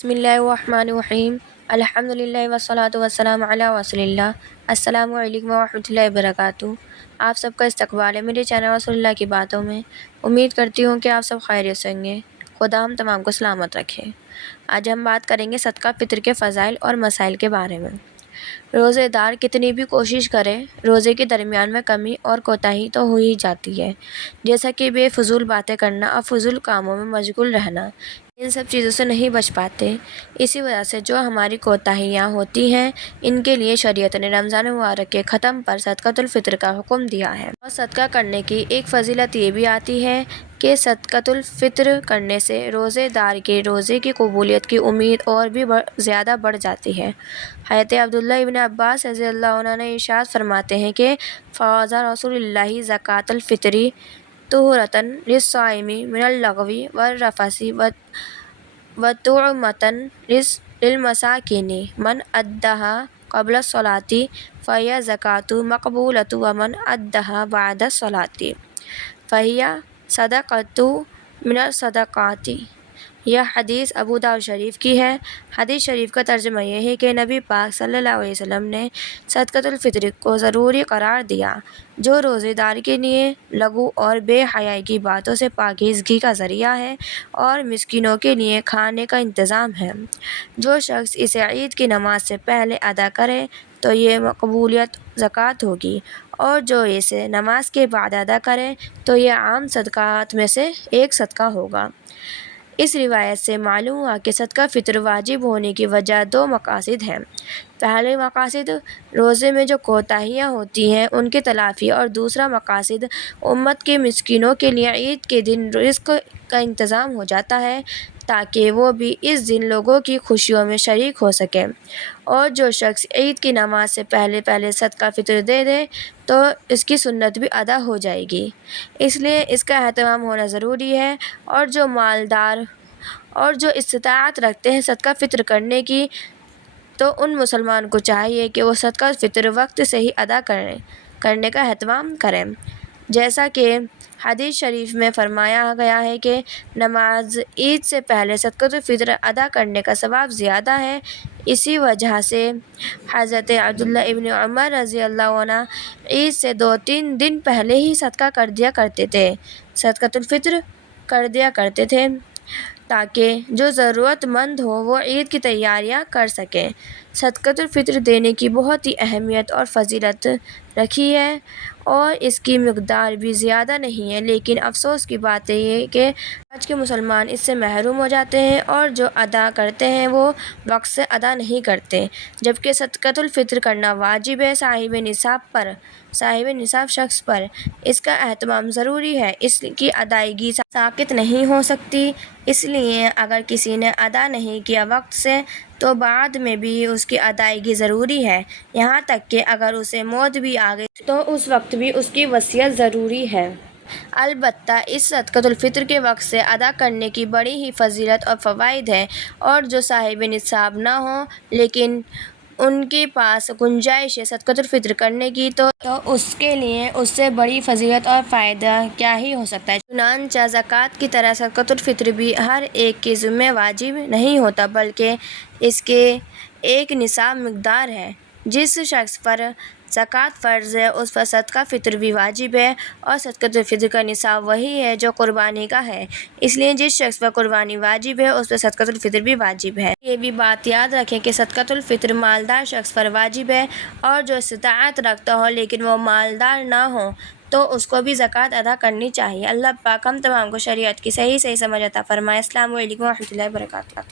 بسم اللہ الرحمن الرحیم الحمد للہ والصلاۃ والسلام علی رسول اللہ۔ السلام علیکم ورحمۃ اللہ وبرکاتہ۔ آپ سب کا استقبال ہے میرے چینل رسول اللہ کی باتوں میں۔ امید کرتی ہوں کہ آپ سب خیریت سے ہوں گے۔ خدا ہم تمام کو سلامت رکھے۔ آج ہم بات کریں گے صدقہ فطر کے فضائل اور مسائل کے بارے میں۔ روزے دار کتنی بھی کوشش کرے، روزے کے درمیان میں کمی اور کوتاہی تو ہو ہی جاتی ہے، جیسا کہ بے فضول باتیں کرنا اور فضول کاموں میں مشغول رہنا۔ ان سب چیزوں سے نہیں بچ پاتے۔ اسی وجہ سے جو ہماری کوتاہیاں ہوتی ہیں، ان کے لیے شریعت نے رمضان مبارک کے ختم پر صدقۃ الفطر کا حکم دیا ہے۔ اور صدقہ کرنے کی ایک فضیلت یہ بھی آتی ہے کہ صدقۃ الفطر کرنے سے روزے دار کے روزے کی قبولیت کی امید اور بھی زیادہ بڑھ جاتی ہے۔ حضرت عبداللہ ابن عباس رضی اللہ عنہ نے ارشاد فرماتے ہیں کہ فرض رسول اللہ زکوٰۃ الفطر طہرۃ للصائم من اللغو والرفث وطعمۃ للمساکین من اداها قبل الصلاۃ فہی زکوٰۃ مقبولۃ ومن اداها بعد الصلاۃ فہی صدقۃ من الصدقات۔ یہ حدیث ابو داؤد شریف کی ہے۔ حدیث شریف کا ترجمہ یہ ہے کہ نبی پاک صلی اللہ علیہ وسلم نے صدقۃ الفطر کو ضروری قرار دیا، جو روزے دار کے لیے لغو اور بے حیائی کی باتوں سے پاکیزگی کا ذریعہ ہے اور مسکینوں کے لیے کھانے کا انتظام ہے۔ جو شخص اسے عید کی نماز سے پہلے ادا کرے تو یہ مقبولیت زکوٰۃ ہوگی، اور جو اسے نماز کے بعد ادا کرے تو یہ عام صدقات میں سے ایک صدقہ ہوگا۔ اس روایت سے معلوم ہوا کہ صدقہ فطر واجب ہونے کی وجہ دو مقاصد ہیں۔ پہلے مقاصد روزے میں جو کوتاہیاں ہوتی ہیں ان کی تلافی، اور دوسرا مقاصد امت کے مسکینوں کے لیے عید کے دن رزق کا انتظام ہو جاتا ہے، تاکہ وہ بھی اس دن لوگوں کی خوشیوں میں شریک ہو سکیں۔ اور جو شخص عید کی نماز سے پہلے صدقہ فطر دے دے تو اس کی سنت بھی ادا ہو جائے گی، اس لیے اس کا اہتمام ہونا ضروری ہے۔ اور جو مالدار اور جو استطاعت رکھتے ہیں صدقہ فطر کرنے کی، تو ان مسلمان کو چاہیے کہ وہ صدقہ فطر وقت سے ہی ادا کرنے کا اہتمام کریں، جیسا کہ حدیث شریف میں فرمایا گیا ہے کہ نماز عید سے پہلے صدقۃ الفطر ادا کرنے کا ثواب زیادہ ہے۔ اسی وجہ سے حضرت عبداللہ ابن عمر رضی اللہ عنہ عید سے 2-3 دن پہلے ہی صدقہ کر دیا کرتے تھے، صدقۃ الفطر کر دیا کرتے تھے، تاکہ جو ضرورت مند ہو وہ عید کی تیاریاں کر سکیں۔ صدقۃ الفطر دینے کی بہت ہی اہمیت اور فضیلت رکھی ہے، اور اس کی مقدار بھی زیادہ نہیں ہے، لیکن افسوس کی بات یہ ہے کہ آج کے مسلمان اس سے محروم ہو جاتے ہیں، اور جو ادا کرتے ہیں وہ وقت سے ادا نہیں کرتے، جبکہ صدقۃ الفطر کرنا واجب ہے صاحب نصاب شخص پر۔ اس کا اہتمام ضروری ہے، اس کی ادائیگی ساقط نہیں ہو سکتی، اس لیے اگر کسی نے ادا نہیں کیا وقت سے تو بعد میں بھی اس کی ادائیگی ضروری ہے، یہاں تک کہ اگر اسے موت بھی آ گئی تو اس وقت بھی اس کی وصیت ضروری ہے۔ البتہ اس صدقۃ الفطر کے وقت سے ادا کرنے کی بڑی ہی فضیلت اور فوائد ہیں، اور جو صاحب نصاب نہ ہوں لیکن ان کے پاس گنجائش ہے صدقۃ الفطر کرنے کی، تو اس کے لیے اس سے بڑی فضیلت اور فائدہ کیا ہی ہو سکتا ہے۔ چنانچہ زکوٰۃ کی طرح صدقۃ الفطر بھی ہر ایک کے ذمہ واجب نہیں ہوتا، بلکہ اس کے ایک نصاب مقدار ہے۔ جس شخص پر زکوٰۃ فرض ہے اس پر صدقہ فطر بھی واجب ہے، اور صدقۃ الفطر کا نصاب وہی ہے جو قربانی کا ہے، اس لیے جس شخص پر قربانی واجب ہے اس پر صدقۃ الفطر بھی واجب ہے۔ یہ بھی بات یاد رکھیں کہ صدقۃ الفطر مالدار شخص پر واجب ہے، اور جو استطاعت رکھتا ہو لیکن وہ مالدار نہ ہو تو اس کو بھی زکوٰۃ ادا کرنی چاہیے۔ اللہ پاک ہم تمام کو شریعت کی صحیح سمجھ عطا فرمائے۔ السلام علیکم ورحمۃ اللہ وبرکاتہ۔